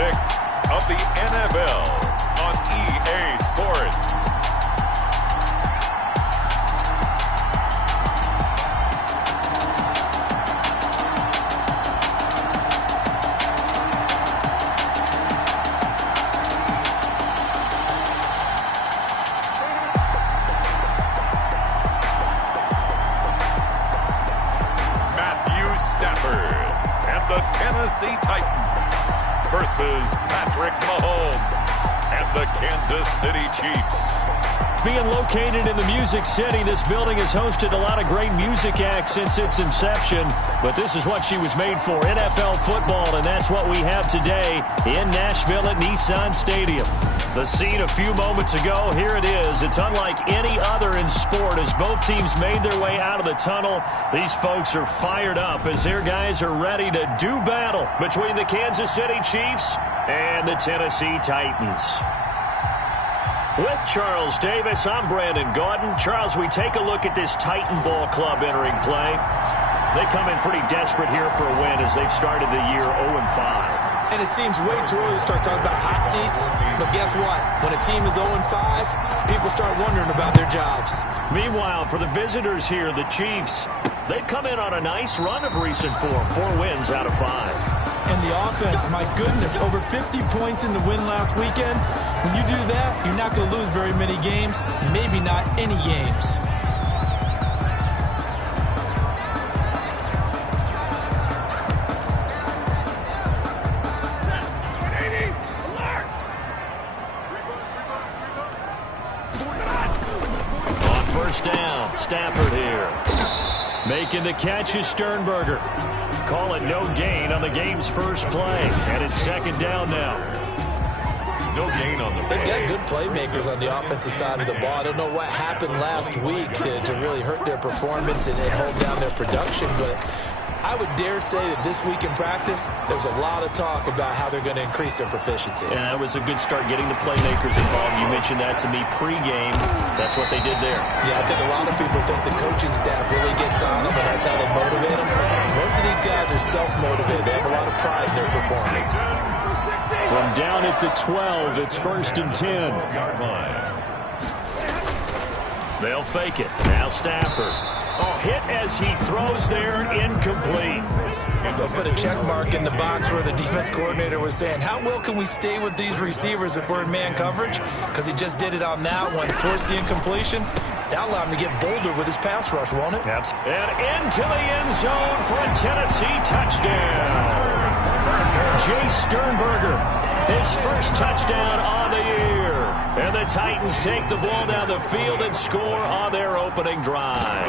6 of the NFL on EA Sports. The Tennessee Titans versus Patrick Mahomes and the Kansas City Chiefs. Being located in the Music City, this building has hosted a lot of great music acts since its inception, but this is what she was made for, NFL football, and that's what we have today in Nashville at Nissan Stadium. The scene a few moments ago, here it is. It's unlike any other in sport as both teams made their way out of the tunnel. These folks are fired up as their guys are ready to do battle between the Kansas City Chiefs and the Tennessee Titans. With Charles Davis, I'm Brandon Gaudin. Charles, we take a look at this Titan Ball Club entering play. They come in pretty desperate here for a win as they've started the year 0-5. And it seems way too early to start talking about hot seats. But guess what? When a team is 0-5, people start wondering about their jobs. Meanwhile, for the visitors here, the Chiefs, they've come in on a nice run of recent form. 4 wins out of 5. And the offense, my goodness, over 50 points in the win last weekend. When you do that, you're not going to lose very many games, maybe not any games. On first down, Stafford here. Making the catch is Sternberger. Call it no gain on the game's first play. And it's second down now. No gain on the They've play. got good playmakers on the offensive side of the ball. I don't know what happened last week to really hurt their performance and hold down their production, but I would dare say that this week in practice, there's a lot of talk about how they're going to increase their proficiency. And that was a good start getting the playmakers involved. You mentioned that to me pregame. That's what they did there. Yeah, I think a lot of people think the coaching staff really gets on them, and that's how they motivate them. Most of these guys are self-motivated. They have a lot of pride in their performance. From down at the 12, it's 1st and 10. They'll fake it. Now Stafford. Oh, hit as he throws there, incomplete. They'll put a check mark in the box where the defense coordinator was saying, how well can we stay with these receivers if we're in man coverage? Because he just did it on that one, forced the incompletion. That'll allow him to get bolder with his pass rush, won't it? Yep. And into the end zone for a Tennessee touchdown. Jay Sternberger, his first touchdown on the year. And the Titans take the ball down the field and score on their opening drive.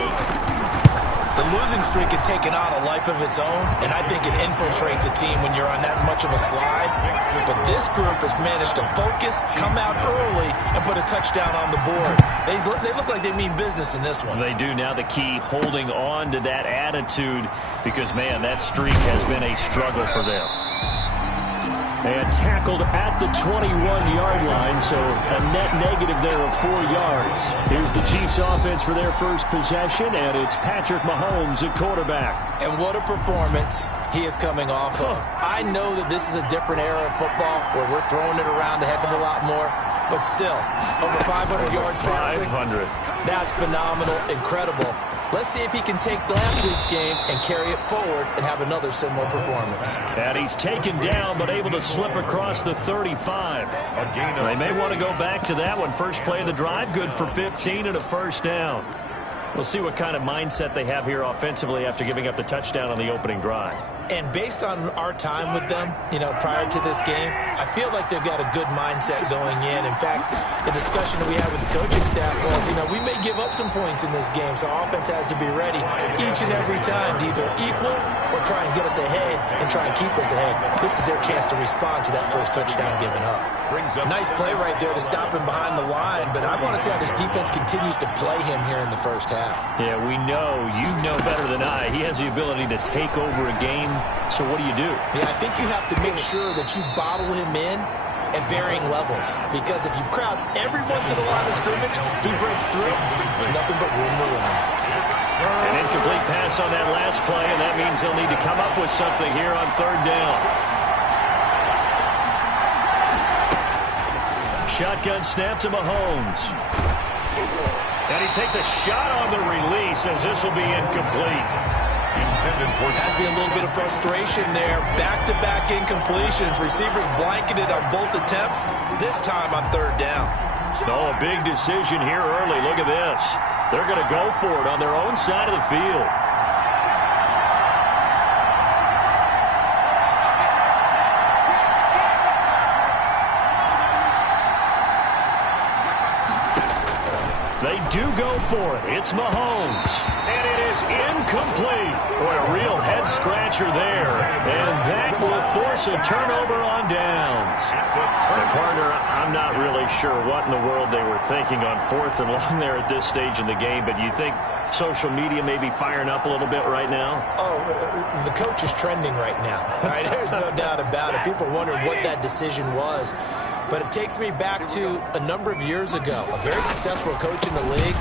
The losing streak had taken on a life of its own, and I think it infiltrates a team when you're on that much of a slide. But this group has managed to focus, come out early, and put a touchdown on the board. They look like they mean business in this one. They do. Now the key, holding on to that attitude, because, man, that streak has been a struggle for them. And tackled at the 21-yard line, so a net negative there of 4 yards. Here's the Chiefs offense for their first possession, and it's Patrick Mahomes at quarterback. And what a performance he is coming off of. I know that this is a different era of football where we're throwing it around a heck of a lot more, but still, over 500 yards passing. 500. That's phenomenal, incredible. Let's see if he can take last week's game and carry it forward and have another similar performance. And he's taken down, but able to slip across the 35. They may want to go back to that one. First play of the drive, good for 15 and a first down. We'll see what kind of mindset they have here offensively after giving up the touchdown on the opening drive. And based on our time with them, prior to this game, I feel like they've got a good mindset going in. In fact, the discussion that we had with the coaching staff was, we may give up some points in this game, so our offense has to be ready each and every time to either equal or try and get us ahead and try and keep us ahead. This is their chance to respond to that first touchdown given up. Nice play right there to stop him behind the line, but I want to see how this defense continues to play him here in the first half. Yeah, we know, you know better than I, he has the ability to take over a game, so what do you do? Yeah, I think you have to make sure that you bottle him in at varying levels, because if you crowd everyone to the line of scrimmage, he breaks through, there's nothing but room to run. An incomplete pass on that last play, and that means they'll need to come up with something here on third down. Shotgun snap to Mahomes. And he takes a shot on the release as this will be incomplete. Has to be a little bit of frustration there. Back-to-back incompletions. Receivers blanketed on both attempts, this time on third down. Oh, a big decision here early. Look at this. They're going to go for it on their own side of the field. They do go for it. It's Mahomes. And it is incomplete. Boy, a real head-scratcher there. And that will force a turnover on downs. And partner, I'm not really sure what in the world they were thinking on 4th and long there at this stage in the game, but you think social media may be firing up a little bit right now? Oh, the coach is trending right now. All right, there's no doubt about it. People are wondering what that decision was. But it takes me back to a number of years ago. A very successful coach in the league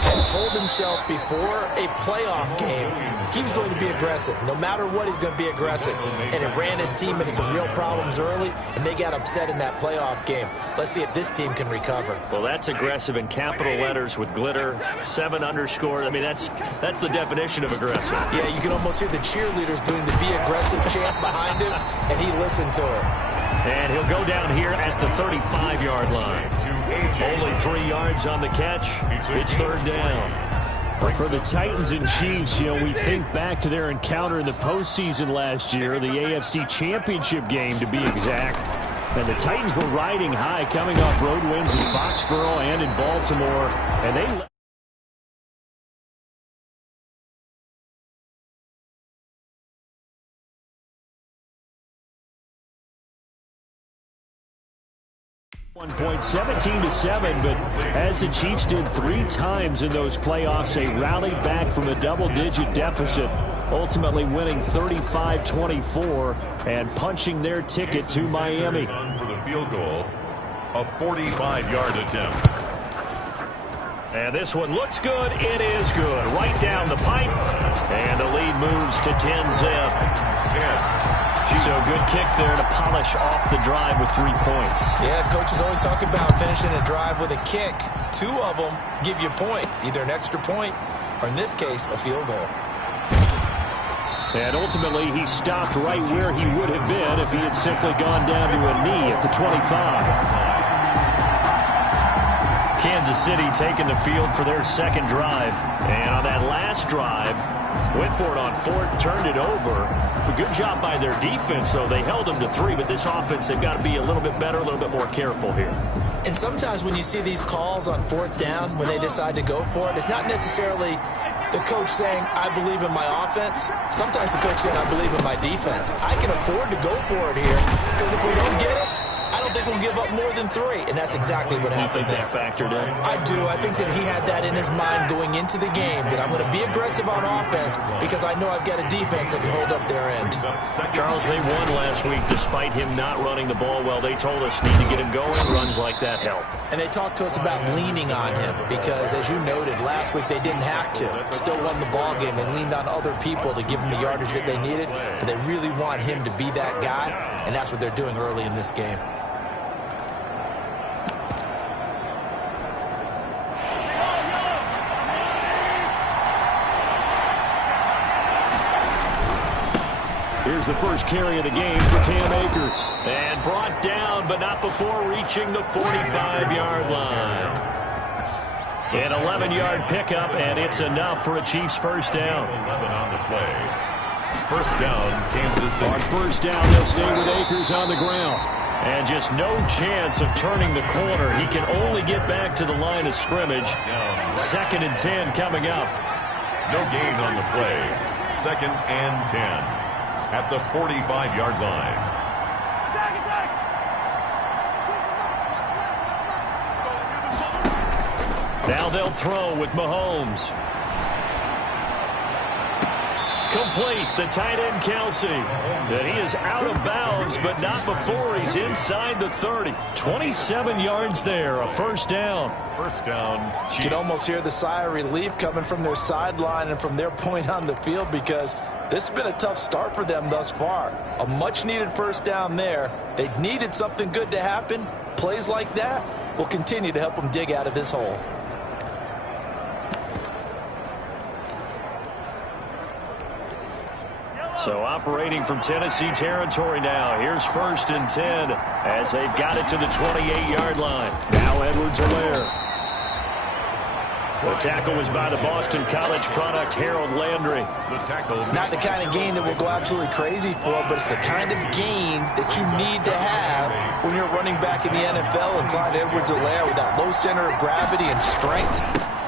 had told himself before a playoff game he was going to be aggressive. No matter what, he's going to be aggressive. And it ran his team into some real problems early, and they got upset in that playoff game. Let's see if this team can recover. Well, that's aggressive in capital letters with glitter, 7 underscore. I mean, that's the definition of aggressive. Yeah, you can almost hear the cheerleaders doing the be aggressive chant behind him, and he listened to it. And he'll go down here at the 35-yard line. Only 3 yards on the catch. It's third down. For the Titans and Chiefs, we think back to their encounter in the postseason last year, the AFC Championship game to be exact. And the Titans were riding high, coming off road wins in Foxborough and in Baltimore. And they 17-7, but as the Chiefs did 3 times in those playoffs, they rallied back from a double-digit deficit, ultimately winning 35-24 and punching their ticket to Miami. For the field goal, a 45-yard attempt. And this one looks good. It is good. Right down the pipe. And the lead moves to 10-zip. So good kick there to polish off the drive with 3 points. Yeah, coaches always talk about finishing a drive with a kick. 2 of them give you points, either an extra point or, in this case, a field goal. And ultimately, he stopped right where he would have been if he had simply gone down to a knee at the 25. Kansas City taking the field for their second drive. And on that last drive, went for it on 4th, turned it over. A good job by their defense, though. They held them to 3, but this offense, they've got to be a little bit better, a little bit more careful here. And sometimes when you see these calls on 4th down, when they decide to go for it, it's not necessarily the coach saying, I believe in my offense. Sometimes the coach saying, I believe in my defense. I can afford to go for it here, because if we don't get it, I don't think we'll give up more than 3, and that's exactly what happened there. You think that factored in? I do. I think that he had that in his mind going into the game, that I'm going to be aggressive on offense because I know I've got a defense that can hold up their end. Charles, they won last week despite him not running the ball well. They told us need to get him going. Runs like that help. And they talked to us about leaning on him because, as you noted, last week they didn't have to. Still won the ball game. They leaned on other people to give them the yardage that they needed, but they really want him to be that guy, and that's what they're doing early in this game. Here's the first carry of the game for Cam Akers. And brought down, but not before reaching the 45-yard line. An 11-yard pickup, and it's enough for a Chiefs first down. 11 on the play. First down, Kansas City. On first down, they'll stay with Akers on the ground. And just no chance of turning the corner. He can only get back to the line of scrimmage. 2nd and 10 coming up. No gain on the play. 2nd and 10. At the 45-yard line. Now they'll throw with Mahomes. Complete, the tight end Kelsey. That he is out of bounds, but not before he's inside the 30. 27 yards there, a first down. First down, Chiefs. You can almost hear the sigh of relief coming from their sideline and from their point on the field because This has been a tough start for them thus far. A much-needed first down there. They needed something good to happen. Plays like that will continue to help them dig out of this hole. So operating from Tennessee territory now. Here's 1st and 10 as they've got it to the 28-yard line. Now Edwards-Helaire. The tackle was by the Boston College product, Harold Landry. Not the kind of gain that we'll go absolutely crazy for, but it's the kind of gain that you need to have when you're running back in the NFL. And Clyde Edwards-Helaire, with that low center of gravity and strength,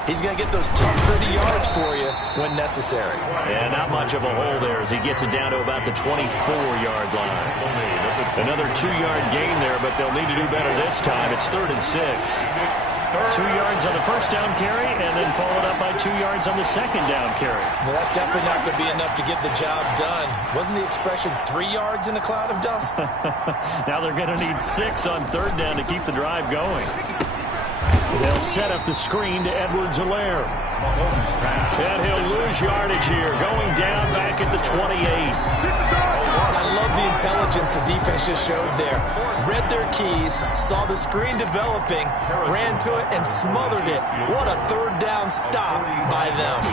he's going to get those tough 30 yards for you when necessary. Yeah, not much of a hole there as he gets it down to about the 24-yard line. Another 2-yard gain there, but they'll need to do better this time. It's 3rd and 6. 2 yards on the first down carry, and then followed up by 2 yards on the second down carry. Well, that's definitely not going to be enough to get the job done. Wasn't the expression 3 yards in a cloud of dust? Now they're going to need 6 on 3rd down to keep the drive going. They'll set up the screen to Edwards-Helaire. And he'll lose yardage here, going down back at the 28. I love the intelligence the defense just showed there. Read their keys, saw the screen developing, ran to it, and smothered it. What a 3rd down stop by them.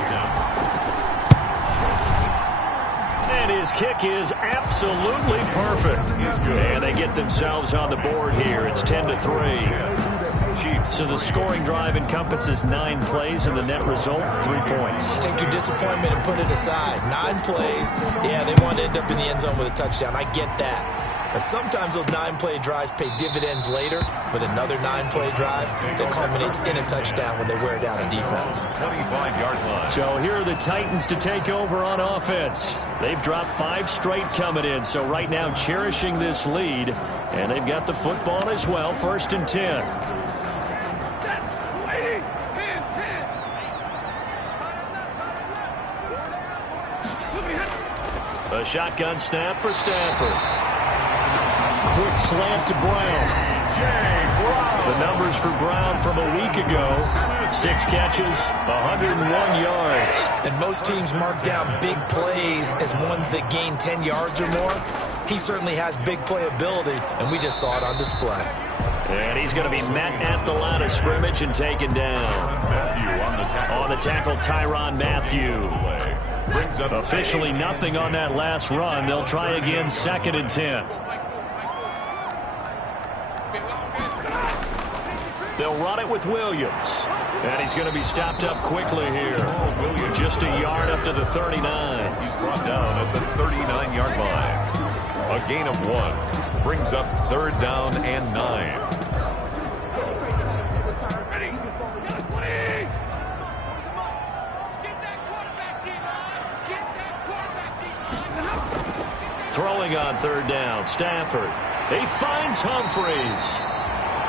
And his kick is absolutely perfect. And they get themselves on the board here. It's 10-3. So the scoring drive encompasses 9 plays, and the net result, 3 points. Take your disappointment and put it aside. 9 plays. Yeah, they want to end up in the end zone with a touchdown. I get that. But sometimes those 9-play drives pay dividends later with another 9-play drive that culminates in a touchdown when they wear down a defense. 25-yard line. So here are the Titans to take over on offense. They've dropped 5 straight coming in, so right now cherishing this lead. And they've got the football as well, 1st and 10. A shotgun snap for Stafford. Quick slant to Brown. The numbers for Brown from a week ago: 6 catches, 101 yards. And most teams mark down big plays as ones that gain 10 yards or more. He certainly has big playability, and we just saw it on display. And he's going to be met at the line of scrimmage and taken down. On the tackle, Tyrann Mathieu. Officially nothing on that last run. They'll try again, 2nd and 10. They'll run it with Williams. And he's going to be stopped up quickly here. Just a yard up to the 39. He's brought down at the 39-yard line. A gain of 1 brings up 3rd down and 9. Throwing on 3rd down, Stafford. He finds Humphreys.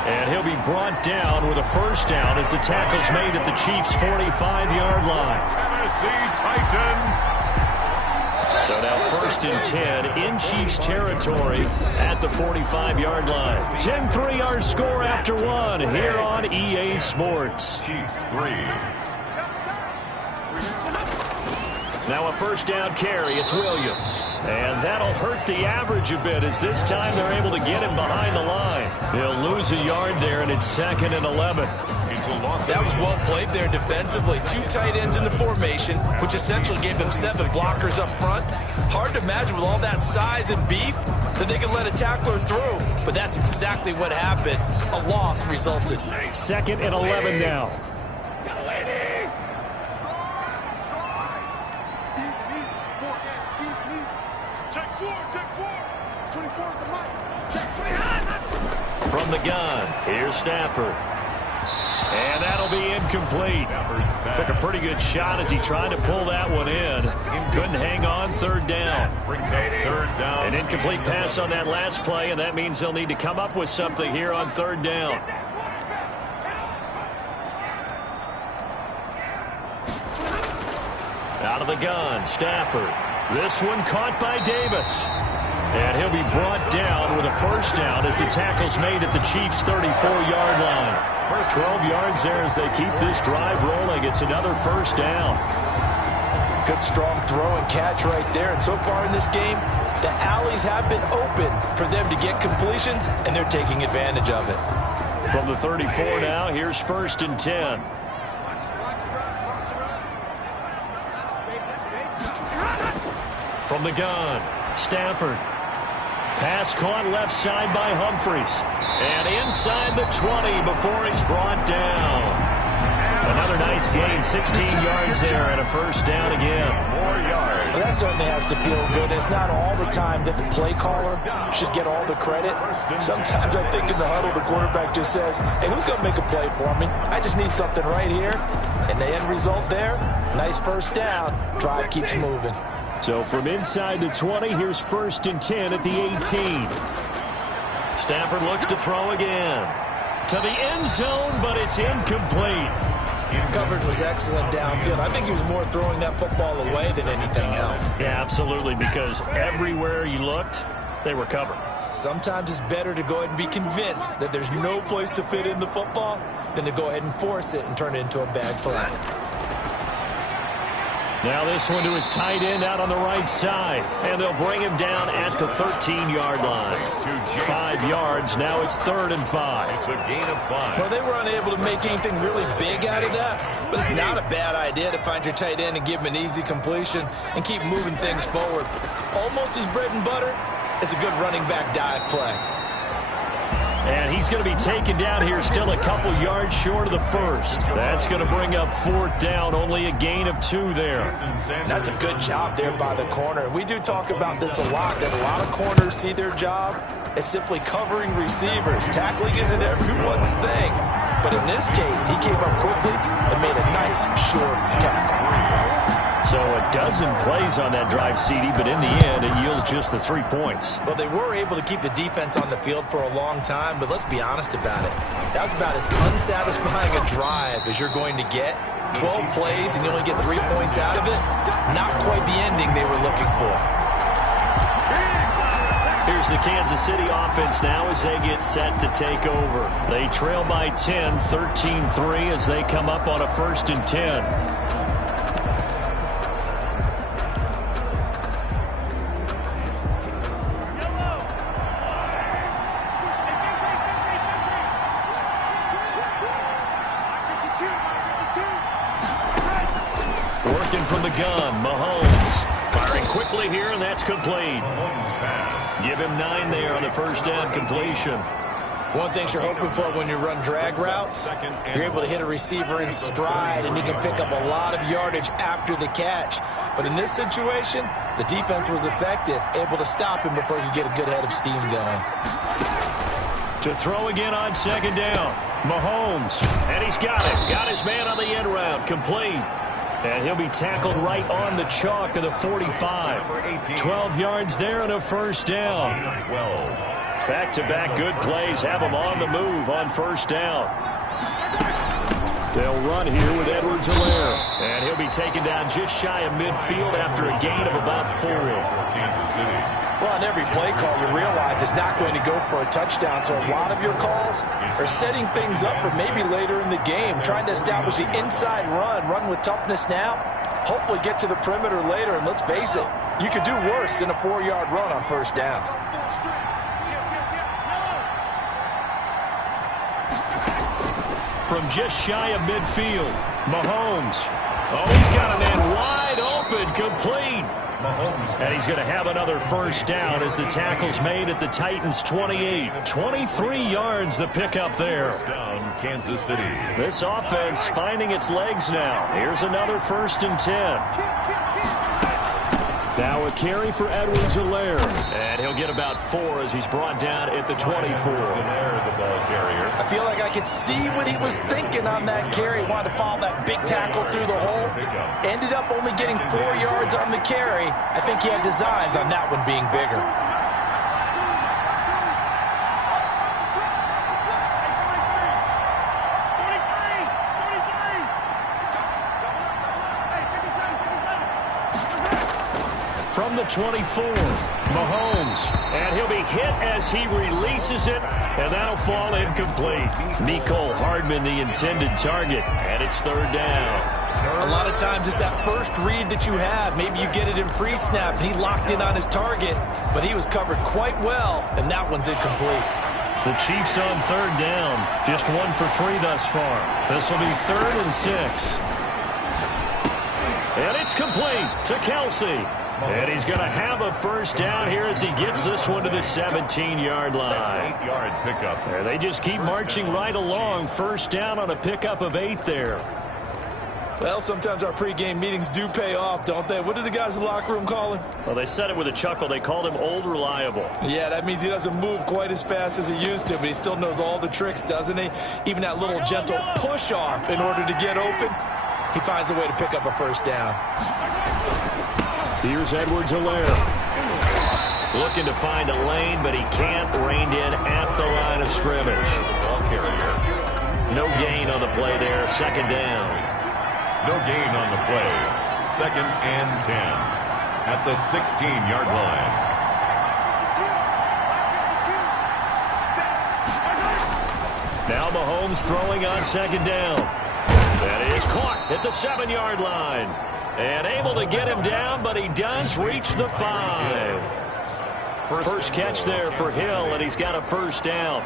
And he'll be brought down with a first down as the tackle's made at the Chiefs' 45-yard line. Tennessee Titan. So now 1st and 10 in Chiefs territory at the 45-yard line. 10-3 our score after 1 here on EA Sports. Chiefs 3. Now a first down carry. It's Williams. And that'll hurt the average a bit as this time they're able to get him behind the line. They'll lose a yard there, and it's 2nd and 11. That was well played there defensively. 2 tight ends in the formation, which essentially gave them 7 blockers up front. Hard to imagine with all that size and beef that they could let a tackler through. But that's exactly what happened. A loss resulted. 2nd and 11 now. From the gun, here's Stafford. And that'll be incomplete. Took a pretty good shot as he tried to pull that one in. Couldn't hang on, 3rd down. An incomplete pass on that last play, and that means they'll need to come up with something here on 3rd down. Out of the gun, Stafford. This one caught by Davis. And he'll be brought down with a first down as the tackle's made at the Chiefs' 34-yard line. 12 yards there as they keep this drive rolling. It's another first down. Good strong throw and catch right there. And so far in this game, the alleys have been open for them to get completions, and they're taking advantage of it. From the 34 now, here's 1st and 10. From the gun, Stafford. Pass caught left side by Humphries. And inside the 20 before he's brought down. Another nice gain, 16 yards there and a 1st down again. 4 yards. Well, that certainly has to feel good. It's not all the time that the play caller should get all the credit. Sometimes I think in the huddle, the quarterback just says, hey, who's going to make a play for me? I just need something right here. And the end result there, nice 1st down. Drive keeps moving. So from inside the 20, here's 1st and 10 at the 18. Stafford looks to throw again. To the end zone, but it's incomplete. Coverage was excellent downfield. I think he was more throwing that football away than anything else. Yeah, absolutely, because everywhere you looked, they were covered. Sometimes it's better to go ahead and be convinced that there's no place to fit in the football than to go ahead and force it and turn it into a bad play. Now this one to his tight end out on the right side. And they'll bring him down at the 13-yard line. 5 yards. Now it's 3rd and 5. It's a gain of 5. Well, they were unable to make anything really big out of that. But it's not a bad idea to find your tight end and give him an easy completion and keep moving things forward. Almost his bread and butter is a good running back dive play. And he's going to be taken down here still a couple yards short of the 1st. That's going to bring up 4th down, only a gain of 2 there. That's a good job there by the corner. We do talk about this a lot, that a lot of corners see their job as simply covering receivers. Tackling isn't everyone's thing. But in this case, he came up quickly and made a nice, short tackle. So a dozen plays on that drive, CD, but in the end, it yields just the 3 points. Well, they were able to keep the defense on the field for a long time, but let's be honest about it. That was about as unsatisfying a drive as you're going to get. 12 plays and you only get 3 points out of it. Not quite the ending they were looking for. Here's the Kansas City offense now as they get set to take over. They trail by 10, 13-3 as they come up on a 1st and 10. Working from the gun, Mahomes. Firing quickly here, and that's complete. Give him 9 there on the 1st down completion. One thing you're hoping for when you run drag routes, you're able to hit a receiver in stride, and he can pick up a lot of yardage after the catch. But in this situation, the defense was effective, able to stop him before he could get a good head of steam going. To throw again on 2nd down, Mahomes. And he's got it. Got his man on the end route, complete. And he'll be tackled right on the chalk of the 45. 12 yards there and a 1st down. Back-to-back good plays have him on the move on 1st down. They'll run here with Edwards-Helaire. And he'll be taken down just shy of midfield after a gain of about 4. Kansas City. Well, on every play call, you realize it's not going to go for a touchdown. So a lot of your calls are setting things up for maybe later in the game, trying to establish the inside run with toughness now, hopefully get to the perimeter later. And let's face it, you could do worse than a 4-yard run on 1st down. From just shy of midfield, Mahomes. Oh, he's got a man wide open, complete. And he's going to have another 1st down as the tackle's made at the Titans' 28. 23 yards the pickup there. Down, Kansas City. This offense finding its legs now. Here's another 1st and 10. Now a carry for Edwards-Helaire. And he'll get about 4 as he's brought down at the 24. The ball carrier. I feel like I could see what he was thinking on that carry. Wanted to follow that big tackle through the hole. Ended up only getting 4 yards on the carry. I think he had designs on that one being bigger. From the 24, Mahomes. And he'll be hit as he releases it, and that'll fall incomplete. Mecole Hardman, the intended target, and it's 3rd down. A lot of times it's that first read that you have. Maybe you get it in pre-snap, and he locked in on his target, but he was covered quite well, and that one's incomplete. The Chiefs on third down. Just 1 for 3 thus far. This will be 3rd and 6. And it's complete to Kelsey. And he's going to have a first down here as he gets this one to the 17-yard line. 8-yard pickup. There they just keep marching right along. First down on a pickup of 8 there. Well, sometimes our pregame meetings do pay off, don't they? What do the guys in the locker room call him? Well, they said it with a chuckle. They called him Old Reliable. Yeah, that means he doesn't move quite as fast as he used to, but he still knows all the tricks, doesn't he? Even that little gentle push-off in order to get open, he finds a way to pick up a first down. Here's Edwards-Helaire. Looking to find a lane, but he can't. Reined in at the line of scrimmage. Ball carrier. No gain on the play there. Second down. No gain on the play. 2nd and 10 at the 16-yard line. Now Mahomes throwing on second down. That is caught at the 7-yard line. And able to get him down, but he does reach the 5. First catch there for Hill, and he's got a first down.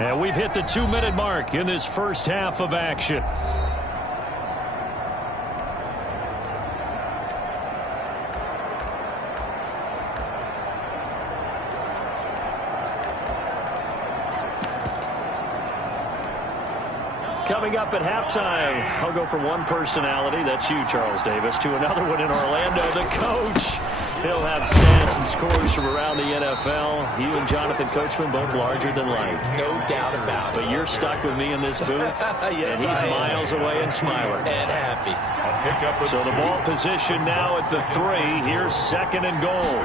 And we've hit the 2-minute mark in this first half of action. Coming up at halftime, I'll go from one personality, that's you, Charles Davis, to another one in Orlando, the coach. He'll have stats and scores from around the NFL. You and Jonathan Coachman both larger than life. No doubt about it. But you're stuck with me in this booth, yes, and he's miles away and smiling. And happy. So the ball position now at the 3. Here's 2nd and goal.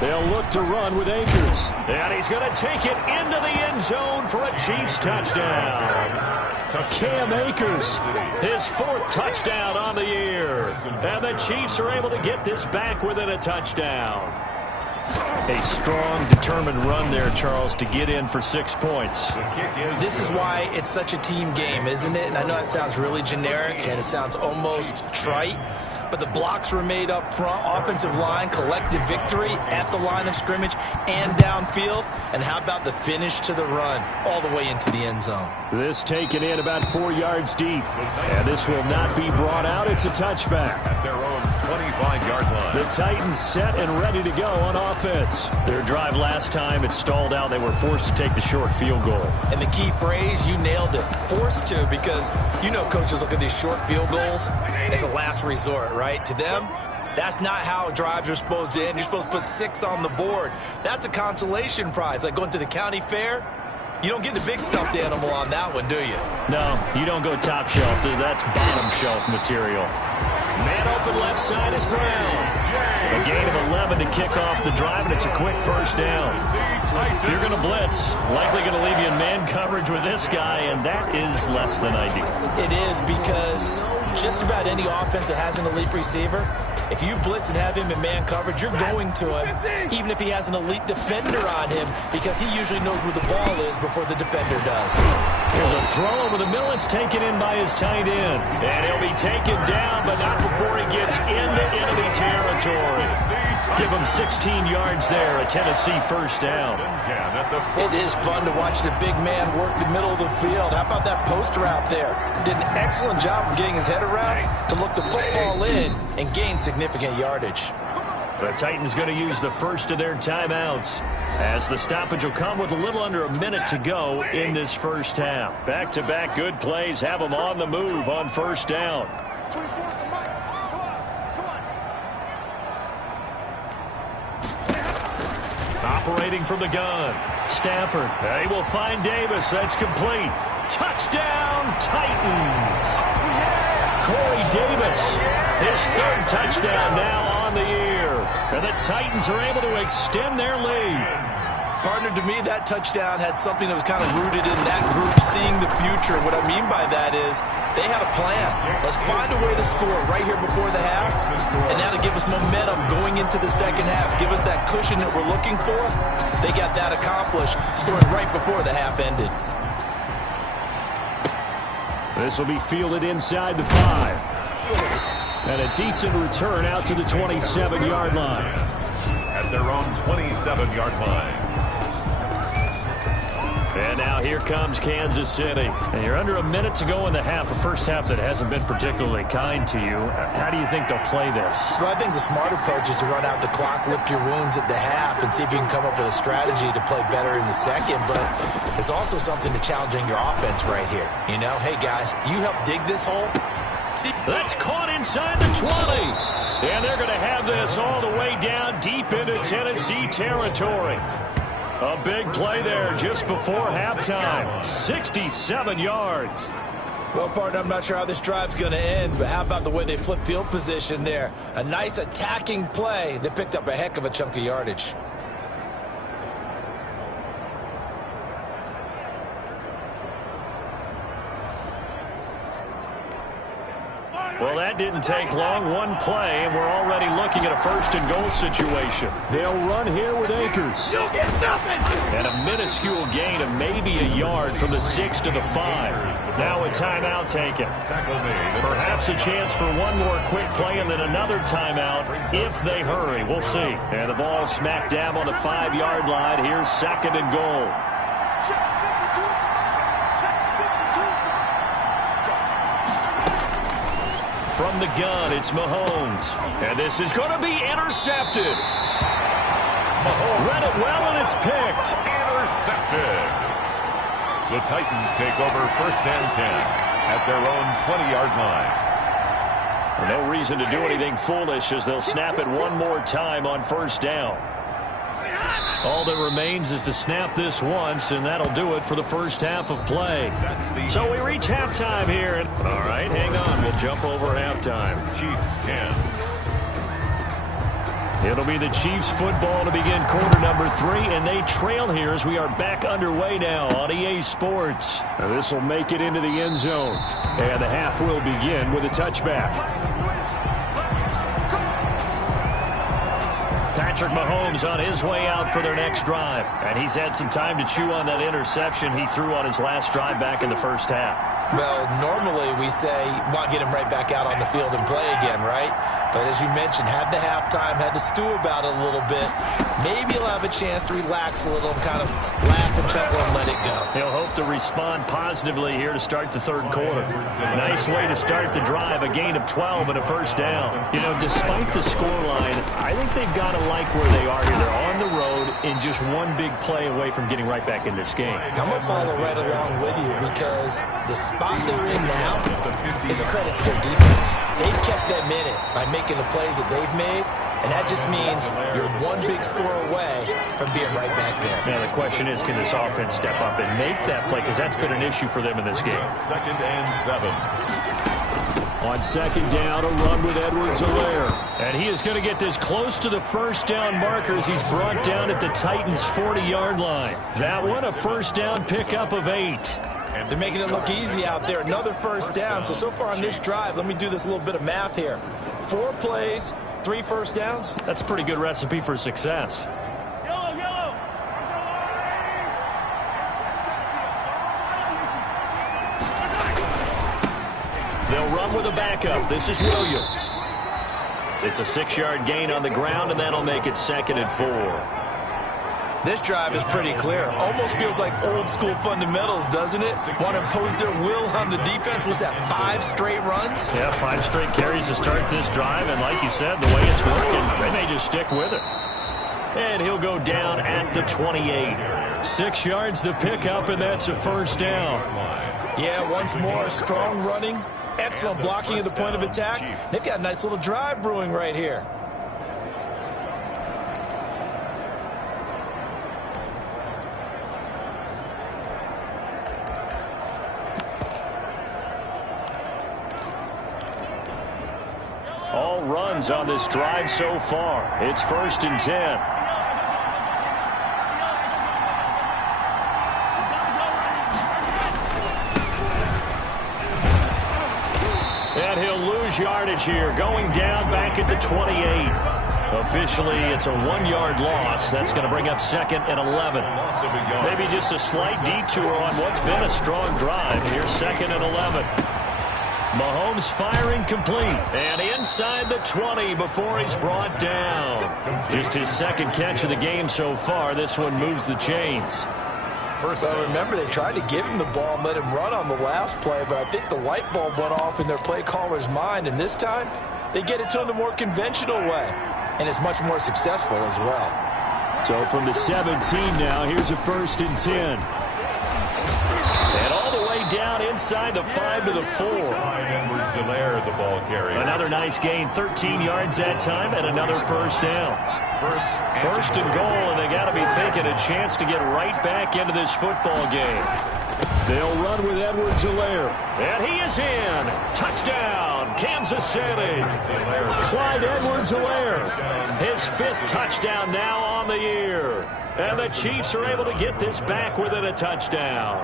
They'll look to run with Akers. And he's going to take it into the end zone for a Chiefs touchdown. Cam Akers, his 4th touchdown on the year. And the Chiefs are able to get this back within a touchdown. A strong, determined run there, Charles, to get in for 6 points. This is why it's such a team game, isn't it? And I know that sounds really generic, and it sounds almost trite. But the blocks were made up front, offensive line, collective victory at the line of scrimmage and downfield. And how about the finish to the run all the way into the end zone? This taken in about 4 yards deep. And this will not be brought out. It's a touchback. At their own 25-yard line. The Titans set and ready to go on offense. Their drive last time, it stalled out. They were forced to take the short field goal. And the key phrase, you nailed it, forced to, because you know coaches look at these short field goals as a last resort, right? To them, that's not how drives are supposed to end. You're supposed to put 6 on the board. That's a consolation prize, like going to the county fair. You don't get the big stuffed animal on that one, do you? No, you don't go top shelf. That's bottom shelf material. Man open left side is Brown. A gain of 11 to kick off the drive, and it's a quick first down. If you're going to blitz, likely going to leave you in man coverage with this guy, and that is less than ideal. It is, because just about any offense that has an elite receiver, if you blitz and have him in man coverage, you're going to him, even if he has an elite defender on him, because he usually knows where the ball is before the defender does. Here's a throw over the middle. It's taken in by his tight end. And he'll be taken down, but not before he gets into enemy territory. Give him 16 yards there, a Tennessee first down. It is fun to watch the big man work the middle of the field. How about that post route there? Did an excellent job of getting his head around to look the football in and gain significant yardage. The Titans going to use the first of their timeouts, as the stoppage will come with a little under a minute to go in this first half. Back-to-back good plays have them on the move on first down. Operating from the gun, Stafford. He will find Davis. That's complete. Touchdown, Titans. Corey Davis, his 3rd touchdown now on the year. And the Titans are able to extend their lead. Partner, to me, that touchdown had something that was kind of rooted in that group seeing the future. What I mean by that is they had a plan. Let's find a way to score right here before the half, and now to give us momentum going into the second half, give us that cushion that we're looking for. They got that accomplished, scoring right before the half ended. This will be fielded inside the 5. And a decent return out to the 27-yard line. At their own 27-yard line. And now here comes Kansas City. And you're under a minute to go in the half, a first half that hasn't been particularly kind to you. How do you think they'll play this? Well, I think the smart approach is to run out the clock, lick your wounds at the half, and see if you can come up with a strategy to play better in the second. But it's also something to challenging your offense right here. You know, hey, guys, you help dig this hole. See, that's caught inside the 20. And they're going to have this all the way down deep into Tennessee territory. A big play there just before halftime. 67 yards. Well, partner, I'm not sure how this drive's going to end, but how about the way they flip field position there? A nice attacking play that picked up a heck of a chunk of yardage. Well, that didn't take long. One play, and we're already looking at a first-and-goal situation. They'll run here with Akers. You'll get nothing! And a minuscule gain of maybe a yard from the 6 to the 5. Now a timeout taken. Perhaps a chance for one more quick play and then another timeout if they hurry. We'll see. And the ball smack dab on the 5-yard line. Here's second and goal. From the gun, it's Mahomes. And this is going to be intercepted. Read it well, and it's picked. Intercepted. The Titans take over first and 10 at their own 20-yard line. No reason to do anything foolish as they'll snap it one more time on first down. All that remains is to snap this once, and that'll do it for the first half of play. So we reach halftime here. All right, hang on. We'll jump over halftime. Chiefs 10. It'll be the Chiefs football to begin quarter number 3, and they trail here as we are back underway now on EA Sports. This will make it into the end zone, and the half will begin with a touchback. Patrick Mahomes on his way out for their next drive. And he's had some time to chew on that interception he threw on his last drive back in the first half. Well, normally we say, want to get him right back out on the field and play again, right? But as you mentioned, had the halftime, had to stew about it a little bit. Maybe he'll have a chance to relax a little and kind of laugh and chuckle and let it go. He'll hope to respond positively here to start the third quarter. Nice way to start the drive, a gain of 12 and a first down. You know, despite the scoreline, I think they've got to like where they are here. They're on the road and just one big play away from getting right back in this game. I'm going to follow right along with you because the spot they're in now is a credit to their defense. They've kept them in it by making the plays that they've made, and that just means you're one big score away from being right back there. Now, the question is, can this offense step up and make that play? Because that's been an issue for them in this game. Second and 7. On second down, a run with Edwards-Helaire. And he is going to get this close to the first down markers. He's brought down at the Titans' 40-yard line. That one, a first down pickup of 8. They're making it look easy out there. Another first down. So far on this drive, let me do this little bit of math here. 4 plays, 3 first downs. That's a pretty good recipe for success. They'll run with a backup. This is Williams. It's a 6-yard gain on the ground, and that'll make it second and 4. This drive is pretty clear. Almost feels like old-school fundamentals, doesn't it? Want to impose their will on the defense. Was that 5 straight runs? Yeah, 5 straight carries to start this drive, and like you said, the way it's working, they may just stick with it. And he'll go down at the 28. 6 yards the pickup, and that's a first down. Yeah, once more, strong running, excellent blocking at the point of attack. They've got a nice little drive brewing right here. All runs on this drive so far. It's first and 10. lose yardage here. Going down back at the 28. Officially, it's a 1-yard loss. That's going to bring up 2nd and 11. Maybe just a slight detour on what's been a strong drive. Here's 2nd and 11. Mahomes firing complete. And inside the 20 before he's brought down. Just his 2nd catch of the game so far. This one moves the chains. Well, remember, they tried to give him the ball and let him run on the last play, but I think the light bulb went off in their play caller's mind, and this time they get it to him the more conventional way, and it's much more successful as well. So from the 17 now, here's a 1st and 10. And all the way down inside the 5 to the 4. Edwards-Helaire, the ball carrier. Another nice gain, 13 yards that time, and another first down. First and goal, and they got to be thinking a chance to get right back into this football game. They'll run with Edwards-Helaire. And he is in. Touchdown, Kansas City. Clyde Edwards-Helaire. His 5th touchdown now on the year. And the Chiefs are able to get this back within a touchdown.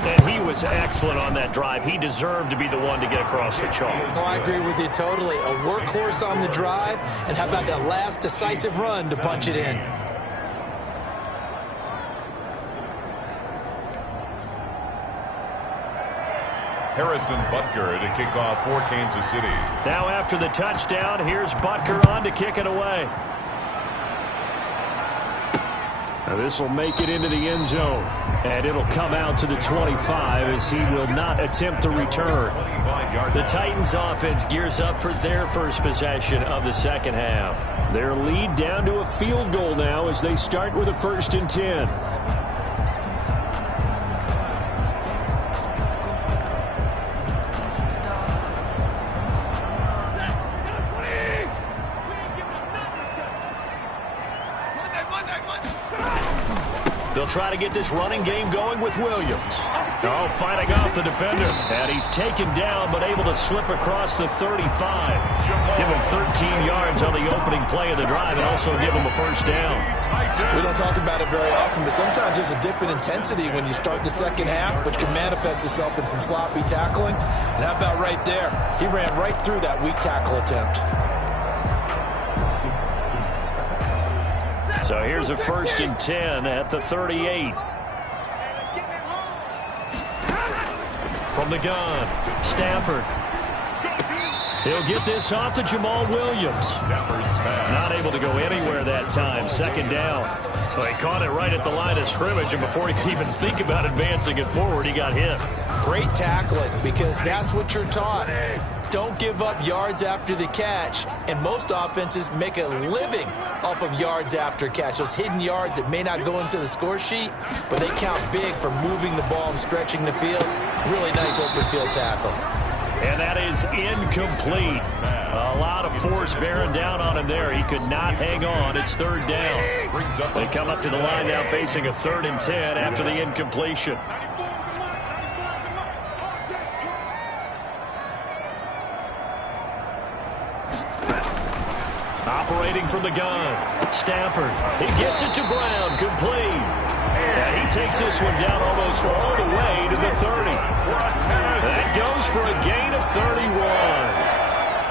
And he was excellent on that drive. He deserved to be the one to get across the chalk. Oh, I agree with you totally. A workhorse on the drive, and how about that last decisive run to punch it in? Harrison Butker to kick off for Kansas City. Now after the touchdown, here's Butker on to kick it away. Now this will make it into the end zone, and it'll come out to the 25 as he will not attempt to return. The Titans offense gears up for their first possession of the 2nd half. Their lead down to a field goal now as they start with a 1st and 10. They'll try to get this running game going with Williams. Oh, fighting off the defender. And he's taken down, but able to slip across the 35. Give him 13 yards on the opening play of the drive and also give him a first down. We don't talk about it very often, but sometimes there's a dip in intensity when you start the 2nd half, which can manifest itself in some sloppy tackling. And how about right there? He ran right through that weak tackle attempt. So here's a 1st and 10 at the 38. From the gun, Stafford. He'll get this off to Jamal Williams. Not able to go anywhere that time. 2nd down. Well, he caught it right at the line of scrimmage, and before he could even think about advancing it forward, he got hit. Great tackling, because that's what you're taught. Don't give up yards after the catch, and most offenses make a living off of yards after catch. Those hidden yards that may not go into the score sheet, but they count big for moving the ball and stretching the field. Really nice open field tackle. And that is incomplete. A lot of force bearing down on him there. He could not hang on. It's 3rd down. They come up to the line now facing a 3rd and 10 after the incompletion. Operating from the gun, Stafford. He gets it to Brown, complete. And he takes this one down almost all the way to the 30. That goes for a gain of 31.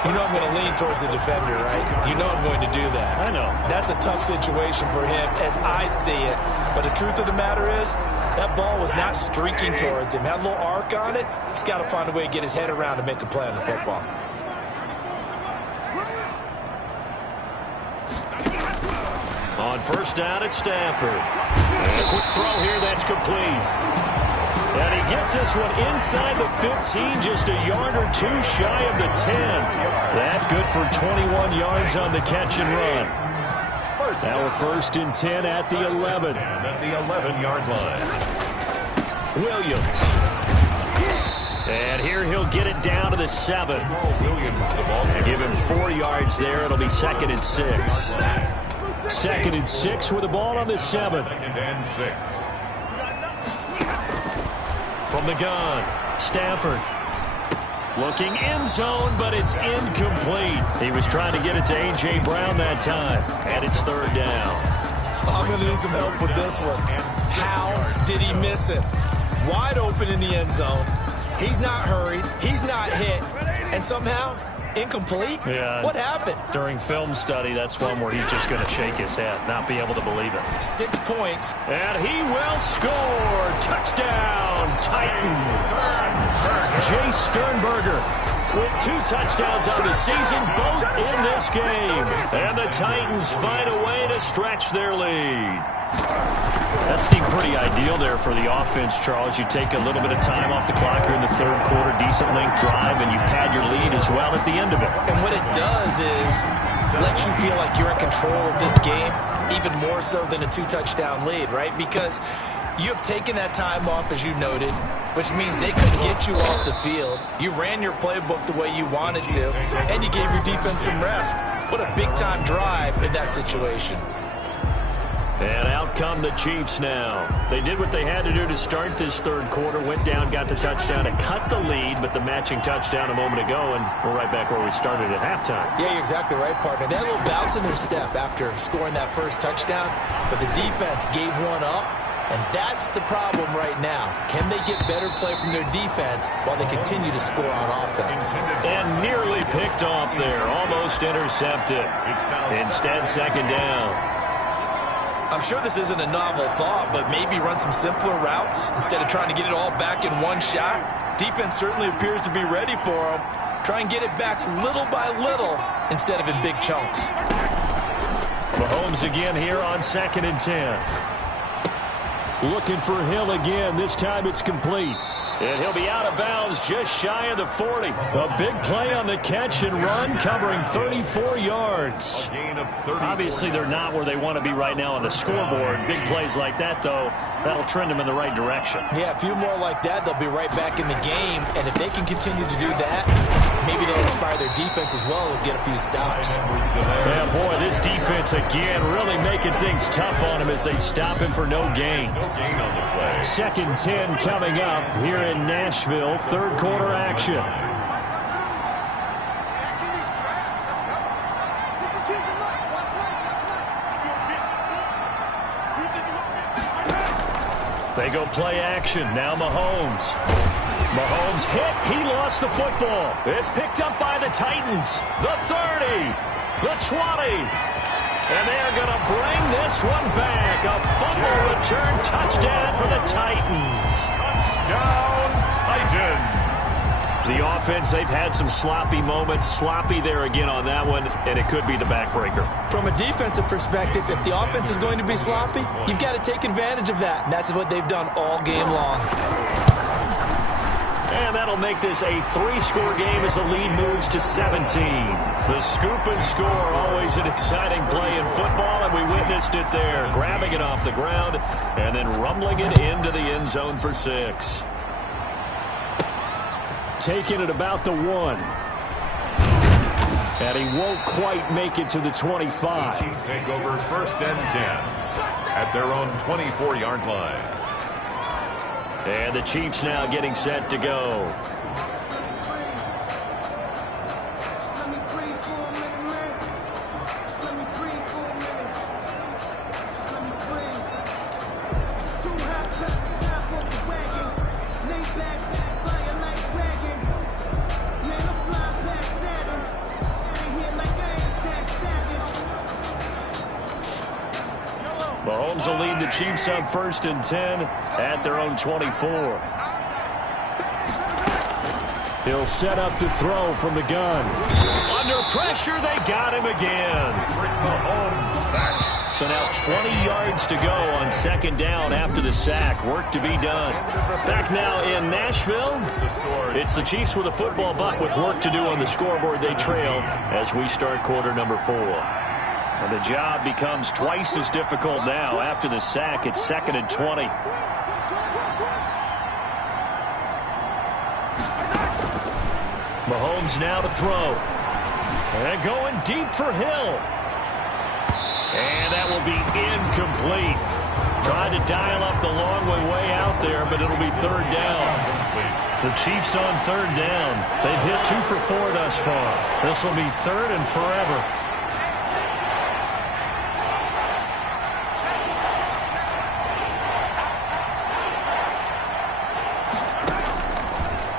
You know I'm going to lean towards the defender, right? You know I'm going to do that. I know. That's a tough situation for him as I see it. But the truth of the matter is, that ball was not streaking towards him. Had a little arc on it. He's got to find a way to get his head around to make a play on the football. On 1st down, it's Stafford. And a quick throw here, that's complete. And he gets this one inside the 15, just a yard or two shy of the 10. That good for 21 yards on the catch and run. Now a 1st and 10 at the 11. At the 11-yard line. Williams. And here he'll get it down to the 7. Williams, the ball. And give him 4 yards there. It'll be 2nd and 6. 2nd and 6 with the ball on the 7. 2nd and 6. From the gun, Stafford. Looking end zone, but it's incomplete. He was trying to get it to A.J. Brown that time. And it's 3rd down. I'm going to need some help with this one. How did he miss it? Wide open in the end zone. He's not hurried. He's not hit. and somehow incomplete? Yeah. What happened? During film study, that's one where he's just going to shake his head, not be able to believe it. 6 points. And he will score. Touchdown, Titans. Jay Sternberger with 2 touchdowns on the season, both in this game. And the Titans find a way to stretch their lead. That seemed pretty ideal there for the offense, Charles. You take a little bit of time off the clock here in the third quarter, decent length drive, and you pad your lead as well at the end of it. And what it does is let you feel like you're in control of this game, even more so than a 2-touchdown lead, right? Because you have taken that time off, as you noted, which means they couldn't get you off the field. You ran your playbook the way you wanted to, and you gave your defense some rest. What a big-time drive in that situation. And out come the Chiefs now. They did what they had to do to start this third quarter, went down, got the touchdown to cut the lead, but the matching touchdown a moment ago, and we're right back where we started at halftime. Yeah, you're exactly right, partner. They had a little bounce in their step after scoring that first touchdown, but the defense gave one up, and that's the problem right now. Can they get better play from their defense while they continue to score on offense? And nearly picked off there, almost intercepted. Instead, second down. I'm sure this isn't a novel thought, but maybe run some simpler routes instead of trying to get it all back in one shot. Defense certainly appears to be ready for them. Try and get it back little by little instead of in big chunks. Mahomes again here on 2nd and 10. Looking for Hill again. This time it's complete. And he'll be out of bounds just shy of the 40. A big play on the catch and run, covering 34 yards. Obviously, they're not where they want to be right now on the scoreboard. Big plays like that, though, that'll trend them in the right direction. Yeah, a few more like that, they'll be right back in the game. And if they can continue to do that, maybe they'll inspire their defense as well and get a few stops. Yeah, boy, this defense, again, really making things tough on him as they stop him for no gain. 2nd 10 coming up here in Nashville, third quarter action. They go play action. Now Mahomes. Mahomes hit. He lost the football. It's picked up by the Titans. The 30. The 20. And they're going to bring this one back. A fumble return touchdown for the Titans. Touchdown, Titans. The offense, they've had some sloppy moments. Sloppy there again on that one, and it could be the backbreaker. From a defensive perspective, if the offense is going to be sloppy, you've got to take advantage of that. And that's what they've done all game long. And that'll make this a 3-score game as the lead moves to 17. The scoop and score, always an exciting play in football, and we witnessed it there. Grabbing it off the ground and then rumbling it into the end zone for 6. Taking it about the 1. And he won't quite make it to the 25. Chiefs take over 1st and 10 at their own 24-yard line. And the Chiefs now getting set to go. Mahomes will lead the Chiefs up 1st and 10 at their own 24. He'll set up to throw from the gun. Under pressure, they got him again. So now 20 yards to go on 2nd down after the sack. Work to be done. Back now in Nashville. It's the Chiefs with a football, but with work to do on the scoreboard. They trail as we start quarter number 4. And the job becomes twice as difficult now. After the sack, it's 2nd and 20. Mahomes now to throw. And going deep for Hill. And that will be incomplete. Tried to dial up the long way out there, but it'll be 3rd down. The Chiefs on 3rd down. They've hit 2 for 4 thus far. This will be 3rd and forever.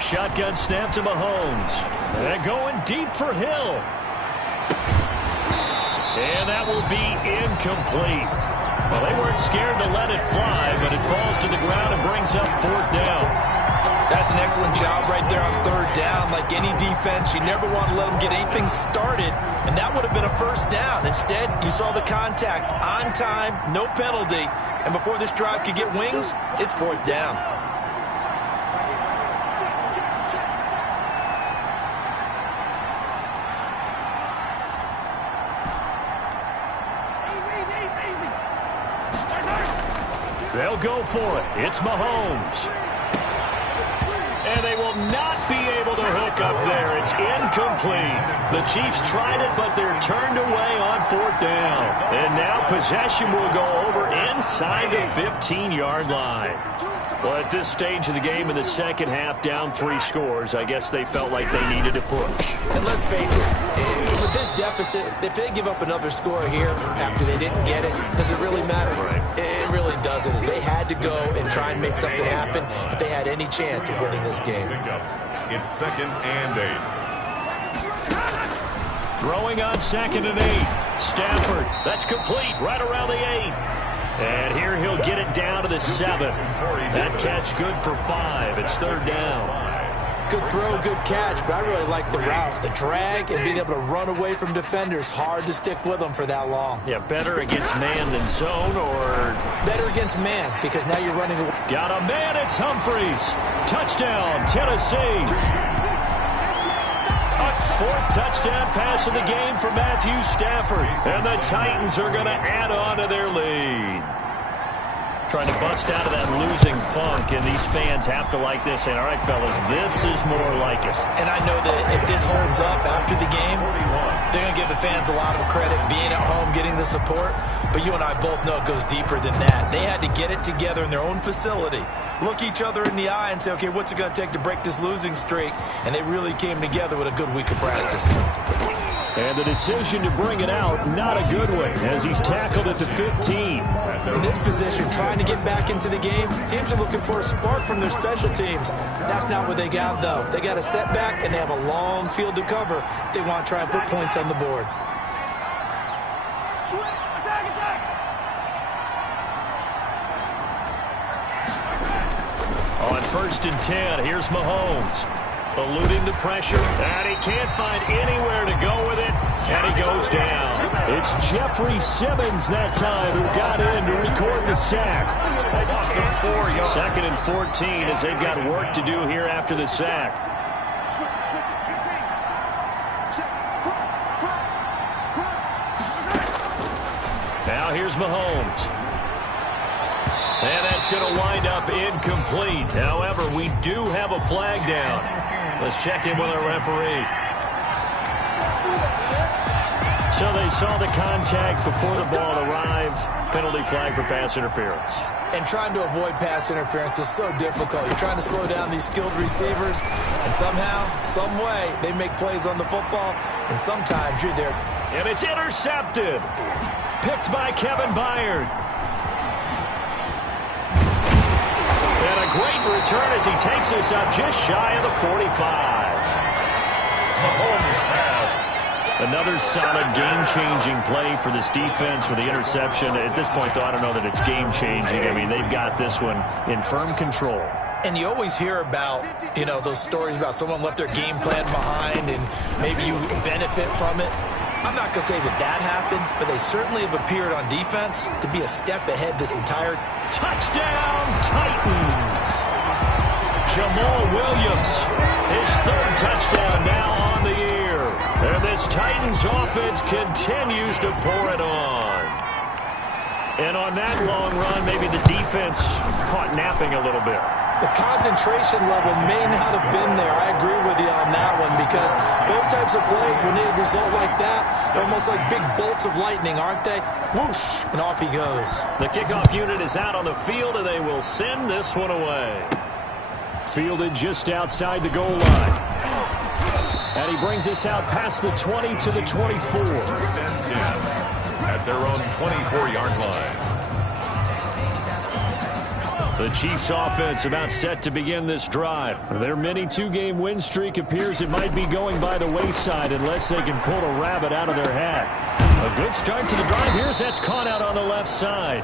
Shotgun snap to Mahomes. And going deep for Hill. And that will be incomplete. Well, they weren't scared to let it fly, but it falls to the ground and brings up 4th down. That's an excellent job right there on 3rd down. Like any defense, you never want to let them get anything started, and that would have been a 1st down. Instead, you saw the contact on time, no penalty, and before this drive could get wings, it's 4th down. They'll go for it. It's Mahomes. And they will not be able to hook up there. It's incomplete. The Chiefs tried it, but they're turned away on 4th down. And now possession will go over inside the 15-yard line. Well, at this stage of the game in the second half, down 3 scores, I guess they felt like they needed to push. And let's face it, with this deficit, if they give up another score here after they didn't get it, does it really matter? Right. It really doesn't. They had to go and try and make something happen if they had any chance of winning this game. It's 2nd and 8. Throwing on 2nd and 8. Stafford, that's complete, right around the 8. And here he'll get it down to the 7. That catch good for 5. It's 3rd down. Good throw, good catch, but I really like the route. The drag and being able to run away from defenders, hard to stick with them for that long. Yeah, better against man than zone, or better against man, because now you're running away. Got a man, it's Humphreys. Touchdown, Tennessee. 4th touchdown pass of the game for Matthew Stafford. And the Titans are going to add on to their lead. Trying to bust out of that losing funk, and these fans have to like this. And all right, fellas, this is more like it. And I know that if this holds up after the game, they're going to give the fans a lot of credit being at home, getting the support. But you and I both know it goes deeper than that. They had to get it together in their own facility, look each other in the eye and say, okay, what's it going to take to break this losing streak? And they really came together with a good week of practice. And the decision to bring it out, not a good one, as he's tackled at the 15. In this position, trying to get back into the game, teams are looking for a spark from their special teams. That's not what they got, though. They got a setback, and they have a long field to cover if they want to try and put points on the board. On 1st and 10, here's Mahomes. Eluding the pressure, and he can't find anywhere to go with it, and he goes down. It's Jeffrey Simmons that time who got in to record the sack. 2nd and 14 as they've got work to do here after the sack. Now here's Mahomes. And that's going to wind up incomplete. However, we do have a flag down. Let's check in with our referee. So they saw the contact before the ball arrived. Penalty flag for pass interference. And trying to avoid pass interference is so difficult. You're trying to slow down these skilled receivers, and somehow, some way, they make plays on the football, and sometimes you're there. And it's intercepted. Picked by Kevin Byard. And a great return as he takes us up just shy of the 45. Another solid game-changing play for this defense with the interception. At this point, though, I don't know that it's game-changing. I mean, they've got this one in firm control. And you always hear about, you know, those stories about someone left their game plan behind and maybe you benefit from it. I'm not going to say that that happened, but they certainly have appeared on defense to be a step ahead this entire. Touchdown, Titans! Jamal Williams, his 3rd touchdown now on the year. And this Titans offense continues to pour it on. And on that long run, maybe the defense caught napping a little bit. The concentration level may not have been there. I agree with you on that one because those types of plays, when they result like that, they're almost like big bolts of lightning, aren't they? Whoosh, and off he goes. The kickoff unit is out on the field, and they will send this one away. Fielded just outside the goal line. And he brings us out past the 20 to the 24. At their own 24-yard line. The Chiefs offense about set to begin this drive. Their mini two-game win streak appears it might be going by the wayside unless they can pull a rabbit out of their hat. A good start to the drive. Here's that's caught out on the left side.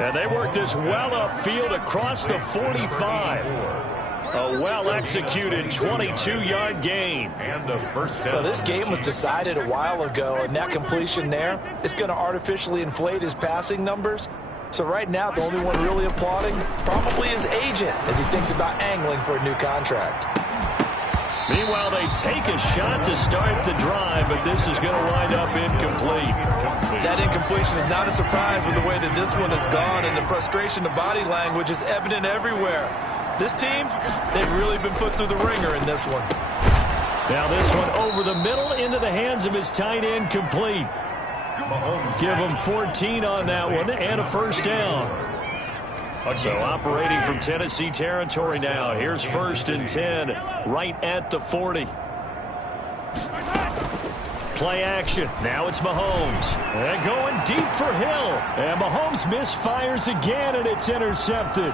And they work this well upfield across the 45. A well-executed 22-yard gain. And the first down. Well, this game was decided a while ago, and that completion there is going to artificially inflate his passing numbers. So right now, the only one really applauding probably his agent as he thinks about angling for a new contract. Meanwhile, they take a shot to start the drive, but this is going to wind up incomplete. That incompletion is not a surprise with the way that this one has gone, and the frustration of body language is evident everywhere. This team, they've really been put through the ringer in this one. Now this one over the middle into the hands of his tight end, complete. Give him 14 on that one and a first down. So operating from Tennessee territory now. Here's 1st and 10 right at the 40. Play action. Now it's Mahomes. And going deep for Hill. And Mahomes misfires again, and it's intercepted.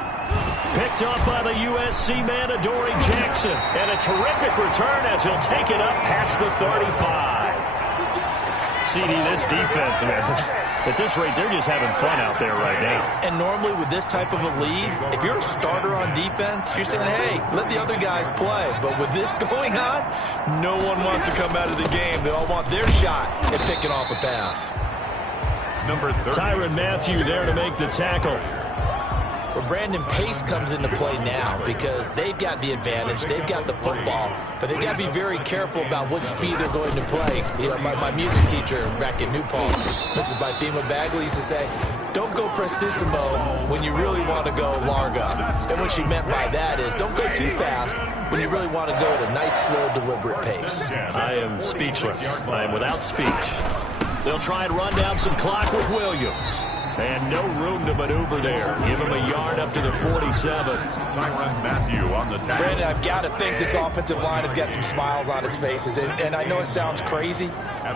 Picked up by the USC man, Adoree Jackson. And a terrific return as he'll take it up past the 35. CD, this defense, man, at this rate, they're just having fun out there right now. And normally with this type of a lead, if you're a starter on defense, you're saying, hey, let the other guys play. But with this going on, no one wants to come out of the game. They all want their shot at picking off a pass. Number 30. Tyrann Mathieu there to make the tackle. Well, Brandon, pace comes into play now because they've got the advantage. They've got the football, but they've got to be very careful about what speed they're going to play. You know, my music teacher back in New Paltz, Mrs. Bythema Bagley, used to say, don't go prestissimo when you really want to go largo. And what she meant by that is don't go too fast when you really want to go at a nice, slow, deliberate pace. I am speechless. I am without speech. They'll try and run down some clock with Williams. And no room to maneuver there. Give him a yard up to the 47. Tyrann Mathieu on the tackle. Brandon, I've got to think this offensive line has got some smiles on its faces. And I know it sounds crazy,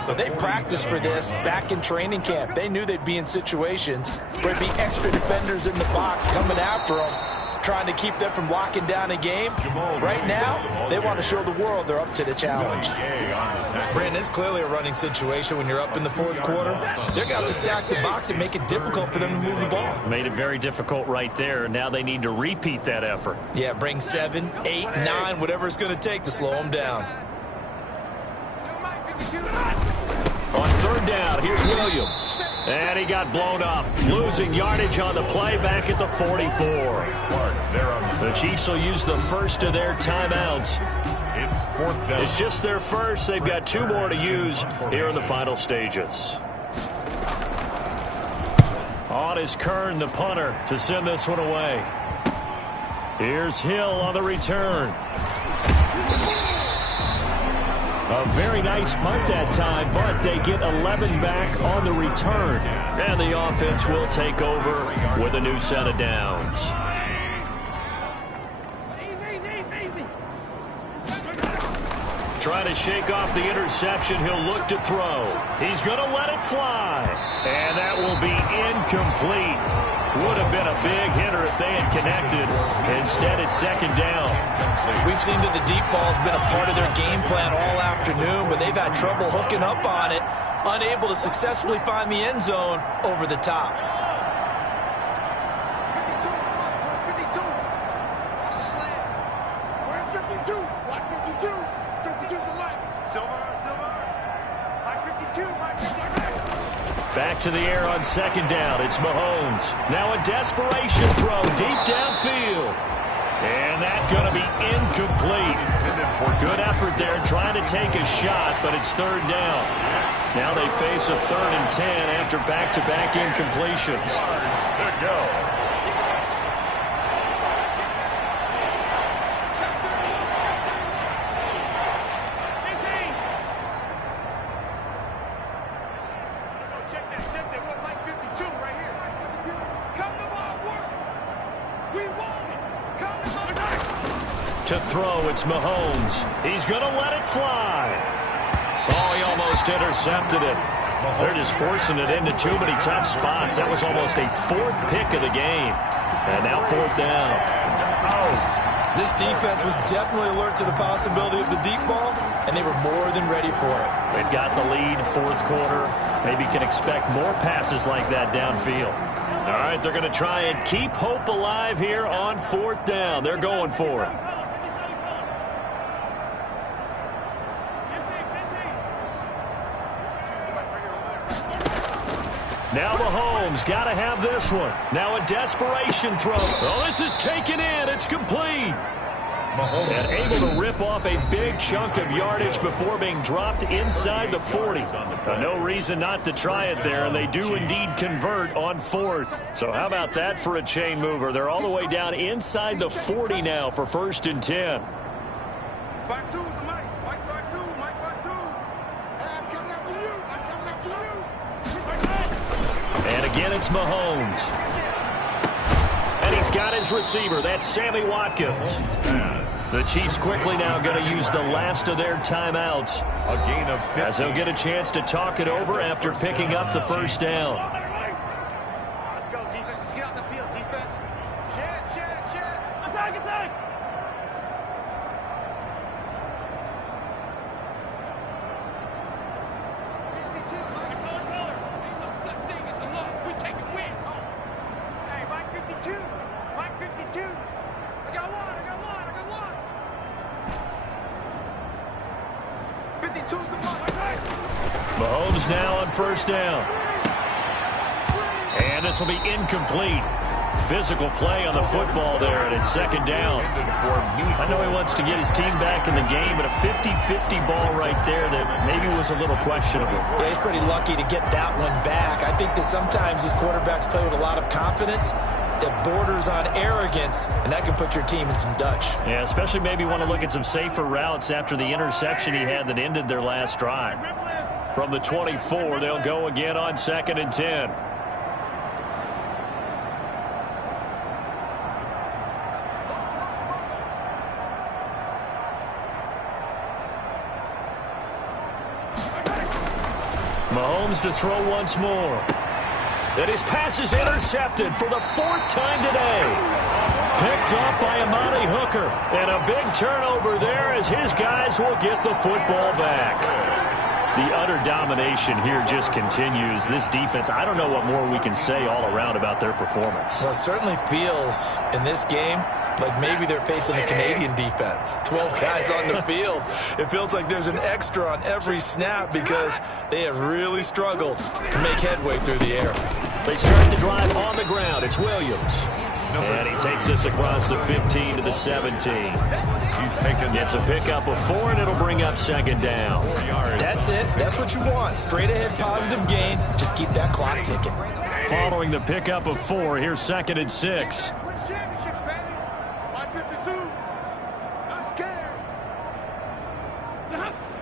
but they practiced for this back in training camp. They knew they'd be in situations where there'd be extra defenders in the box coming after them, trying to keep them from locking down a game. Right now, they want to show the world they're up to the challenge. Brandon, it's clearly a running situation when you're up in the fourth quarter. They're going to have to stack the box and make it difficult for them to move the ball. Made it very difficult right there. Now they need to repeat that effort. Yeah, bring 7, 8, 9, whatever it's going to take to slow them down. On 3rd down, here's Williams. And he got blown up. Losing yardage on the play back at the 44. The Chiefs will use the first of their timeouts. It's 4th down. It's just their first. They've got 2 more to use here in the final stages. On is Kern, the punter, to send this one away. Here's Hill on the return. A very nice punt that time, but they get 11 back on the return. And the offense will take over with a new set of downs. Trying to shake off the interception. He'll look to throw. He's going to let it fly. And that will be incomplete. Would have been a big hitter if they had connected. Instead, it's 2nd down. We've seen that the deep ball's been a part of their game plan all afternoon, but they've had trouble hooking up on it, unable to successfully find the end zone over the top. 52. Watch the slant. Where's 52? Watch 52. 52's the light. Silver. Mike 52. Mike 52. Back to the air on 2nd down. It's Mahomes. Now a desperation throw deep downfield. And that's going to be incomplete. Good effort there trying to take a shot, but it's 3rd down. Now they face a 3rd and 10 after back-to-back incompletions. To go. Check that. What Mike 52 right here. Come to my work. We want it. Come to my work. To throw, it's Mahomes. He's going to let it fly. Oh, he almost intercepted it. They're just forcing it into too many tough spots. That was almost a 4th pick of the game. And now 4th down. This defense was definitely alert to the possibility of the deep ball, and they were more than ready for it. They've got the lead, 4th quarter. Maybe can expect more passes like that downfield. All right, they're going to try and keep hope alive here on 4th down. They're going for it. Now Mahomes got to have this one. Now a desperation throw. Oh, this is taken in. It's complete. And able to rip off a big chunk of yardage before being dropped inside the 40. No reason not to try it there, and they do indeed convert on 4th. So how about that for a chain mover? They're all the way down inside the 40 now for 1st and 10. 5-2 is the Mike. Mike 5-2. Mike 5-2. Hey, I'm coming after you. I'm coming after you. And again, it's Mahomes. And he's got his receiver. That's Sammy Watkins. The Chiefs quickly now going to use the last of their timeouts, A gain of 15. as they'll get a chance to talk it over after picking up the 1st down. Let's go, defense. Let's get out the field, defense. Shit. Attack. 52, Mike. Ain't no such thing as a loss. We're taking wins home. Hey, Mike 52. Mike 52. I got one. 52's the mark. Mahomes now on 1st down. And this will be incomplete. Physical play on the football there, and it's 2nd down. I know he wants to get his team back in the game, but a 50-50 ball right there that maybe was a little questionable. Yeah, he's pretty lucky to get that one back. I think that sometimes these quarterbacks play with a lot of confidence that borders on arrogance, and that can put your team in some Dutch. Yeah, especially maybe want to look at some safer routes after the interception he had that ended their last drive. From the 24, they'll go again on 2nd and 10. Mahomes to throw once more. And his pass is intercepted for the 4th time today. Picked off by Amani Hooker. And a big turnover there as his guys will get the football back. The utter domination here just continues. This defense, I don't know what more we can say all around about their performance. Well, it certainly feels in this game like maybe they're facing a Canadian defense. 12 guys on the field. It feels like there's an extra on every snap because they have really struggled to make headway through the air. They start the drive on the ground. It's Williams. And he takes us across the 15 to the 17. Gets a pickup of 4, and it'll bring up 2nd down. That's it. That's what you want. Straight ahead positive gain. Just keep that clock ticking. Following the pickup of 4, here's 2nd and 6. Win championships, baby. 552. Not scared.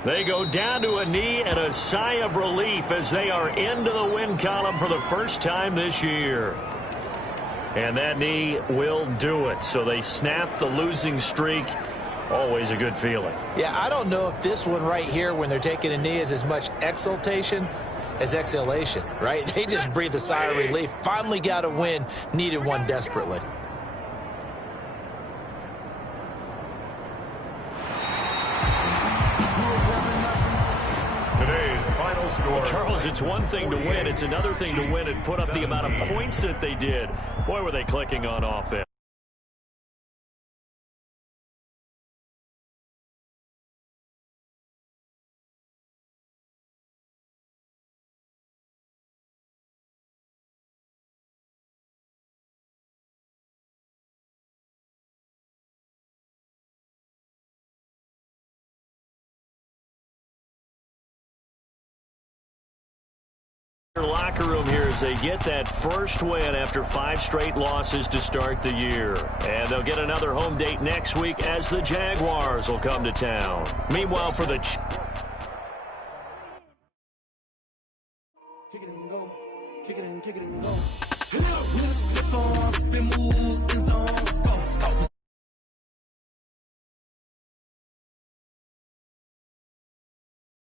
They go down to a knee and a sigh of relief as they are into the win column for the first time this year. And that knee will do it. So they snap the losing streak. Always a good feeling. Yeah, I don't know if this one right here when they're taking a knee is as much exultation as exhalation, right? They just breathe a sigh of relief. Finally got a win. Needed one desperately. Today's final score. Well, Charles, it's one thing to win. It's another thing to win and put up the amount of points that they did. Boy, were they clicking on offense. Locker room here as they get that first win after 5 straight losses to start the year. And they'll get another home date next week as the Jaguars will come to town. Meanwhile, for the Kick it and go.